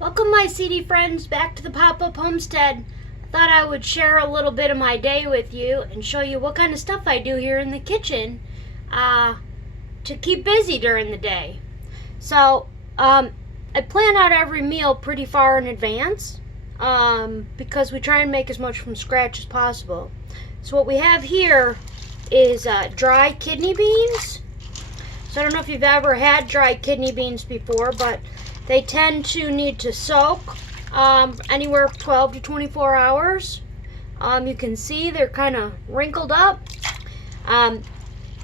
Welcome my CD friends back to the Popup Homestead. I thought I would share a little bit of my day with you and show you what kind of stuff I do here in the kitchen to keep busy during the day. So I plan out every meal pretty far in advance because we try and make as much from scratch as possible. So what we have here is dry kidney beans. So I don't know if you've ever had dry kidney beans before, but they tend to need to soak anywhere 12 to 24 hours. You can see they're kind of wrinkled up.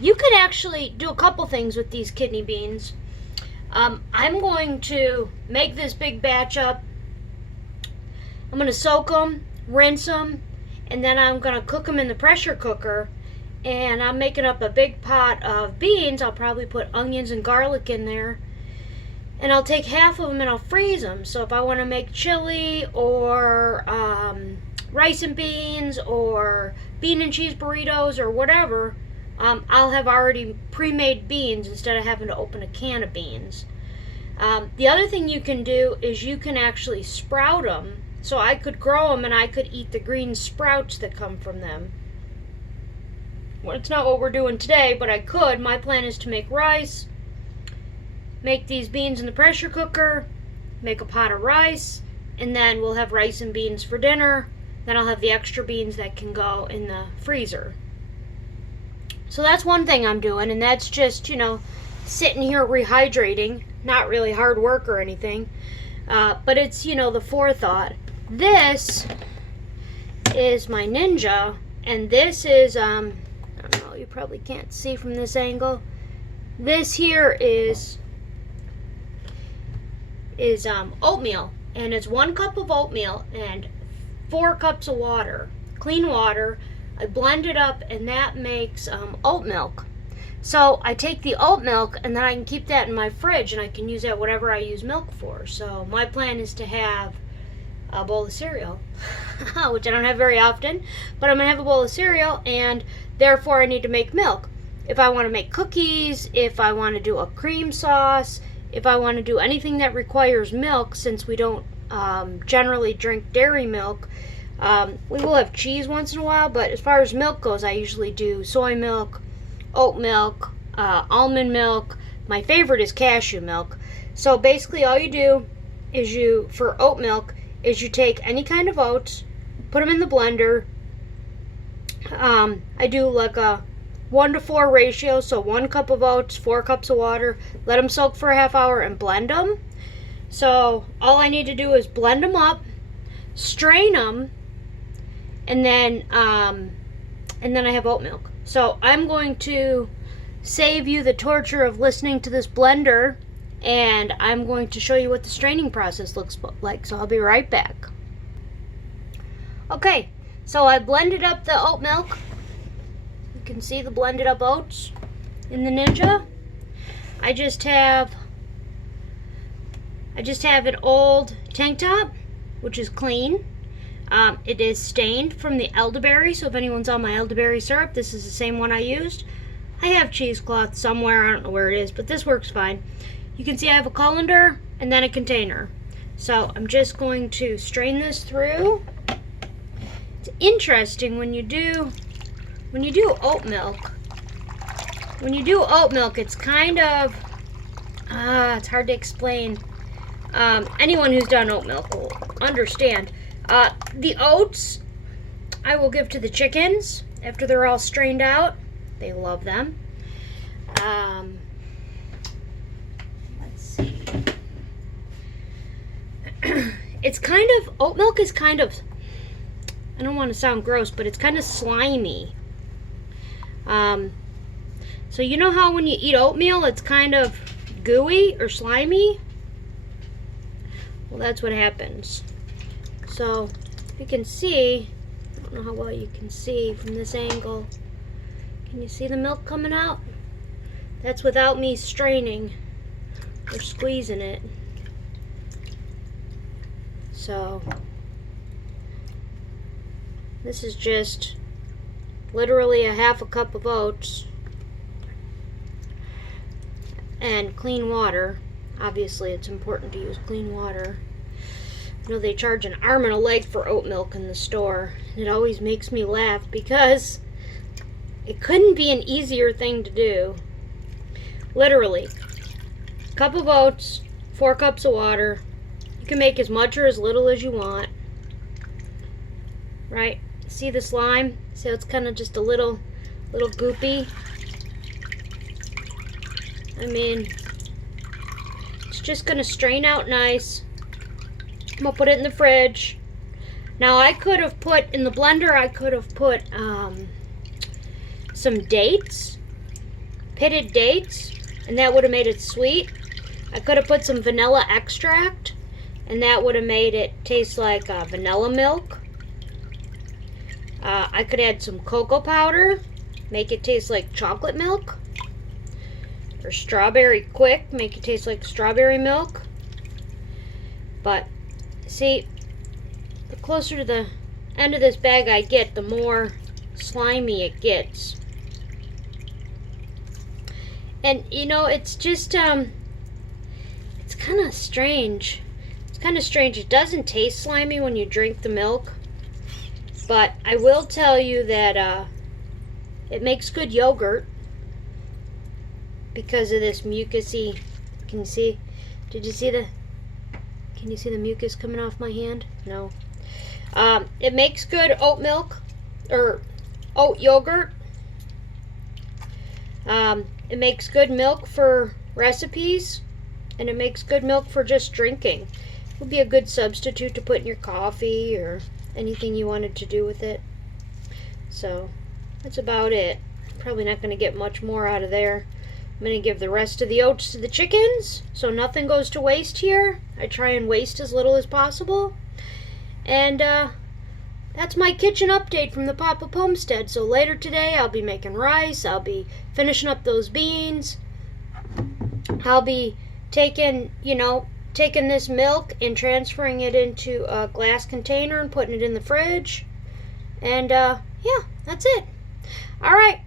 You can actually do a couple things with these kidney beans. I'm going to make this big batch up. I'm going to soak them, rinse them, and then I'm going to cook them in the pressure cooker. And I'm making up a big pot of beans. I'll probably put onions and garlic in there. And I'll take half of them and I'll freeze them. So if I want to make chili or rice and beans or bean and cheese burritos or whatever, I'll have already pre-made beans instead of having to open a can of beans. The other thing you can do is you can actually sprout them. So I could grow them and I could eat the green sprouts that come from them. Well, it's not what we're doing today, but I could. My plan is to make rice, make these beans in the pressure cooker, make a pot of rice, and then we'll have rice and beans for dinner. Then I'll have the extra beans that can go in the freezer. So that's one thing I'm doing, and that's just, sitting here rehydrating. Not really hard work or anything, but it's, the forethought. This is my Ninja, and this is, I don't know, you probably can't see from this angle. This here is oatmeal, and it's 1 cup of oatmeal and 4 cups of water, clean water. I blend it up, and that makes oat milk. So I take the oat milk, and then I can keep that in my fridge, and I can use that whatever I use milk for. So my plan is to have a bowl of cereal, which I don't have very often, but I'm gonna have a bowl of cereal, and therefore I need to make milk. If I want to make cookies, if I want to do a cream sauce, if I want to do anything that requires milk, since we don't generally drink dairy milk, we will have cheese once in a while, but as far as milk goes, I usually do soy milk, oat milk, almond milk. My favorite is cashew milk. So basically all you do is for oat milk, is you take any kind of oats, put them in the blender. I do like a 1-to-4 ratio, so 1 cup of oats, 4 cups of water. Let them soak for a half hour and blend them. So all I need to do is blend them up, strain them, and then I have oat milk. So I'm going to save you the torture of listening to this blender, and I'm going to show you what the straining process looks like. So I'll be right back. Okay, so I blended up the oat milk. You can see the blended up oats in the Ninja. I just have an old tank top, which is clean. It is stained from the elderberry, so if anyone's on my elderberry syrup, this is the same one I used. I have cheesecloth somewhere, I don't know where it is, but this works fine. You can see I have a colander and then a container. So I'm just going to strain this through. It's interesting when you do oat milk. When you do oat milk, it's kind of, it's hard to explain. Anyone who's done oat milk will understand. The oats I will give to the chickens after they're all strained out. They love them. Let's see. Oat milk is kind of, I don't want to sound gross, but it's kind of slimy. So you know how when you eat oatmeal, it's kind of gooey or slimy? Well, that's what happens. So you can see, I don't know how well you can see from this angle. Can you see the milk coming out? That's without me straining or squeezing it. So this is just literally a half a cup of oats and clean water. Obviously it's important to use clean water. I know they charge an arm and a leg for oat milk in the store. And it always makes me laugh because it couldn't be an easier thing to do. Literally, cup of oats, 4 cups of water. You can make as much or as little as you want. Right? See the slime? See how it's kind of just a little goopy? I mean, it's just going to strain out nice. I'm going to put it in the fridge. Now I could have put, in the blender, I could have put some dates, pitted dates, and that would have made it sweet. I could have put some vanilla extract, and that would have made it taste like vanilla milk. I could add some cocoa powder, make it taste like chocolate milk. Or strawberry quick, make it taste like strawberry milk. But, see, the closer to the end of this bag I get, the more slimy it gets. And, you know, it's just, it's kind of strange. It's kind of strange. It doesn't taste slimy when you drink the milk. But I will tell you that it makes good yogurt because of this mucusy. Can you see? Did you see the? Can you see the mucus coming off my hand? No. It makes good oat milk or oat yogurt. It makes good milk for recipes, and it makes good milk for just drinking. It would be a good substitute to put in your coffee or anything you wanted to do with it. So that's about it. Probably not going to get much more out of there. I'm going to give the rest of the oats to the chickens so nothing goes to waste here. I try and waste as little as possible. And that's my kitchen update from the Popup Homestead. So later today I'll be making rice. I'll be finishing up those beans. I'll be taking this milk and transferring it into a glass container and putting it in the fridge. And yeah, that's it. All right.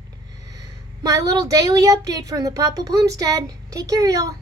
My little daily update from the Popup Homestead. Take care, y'all.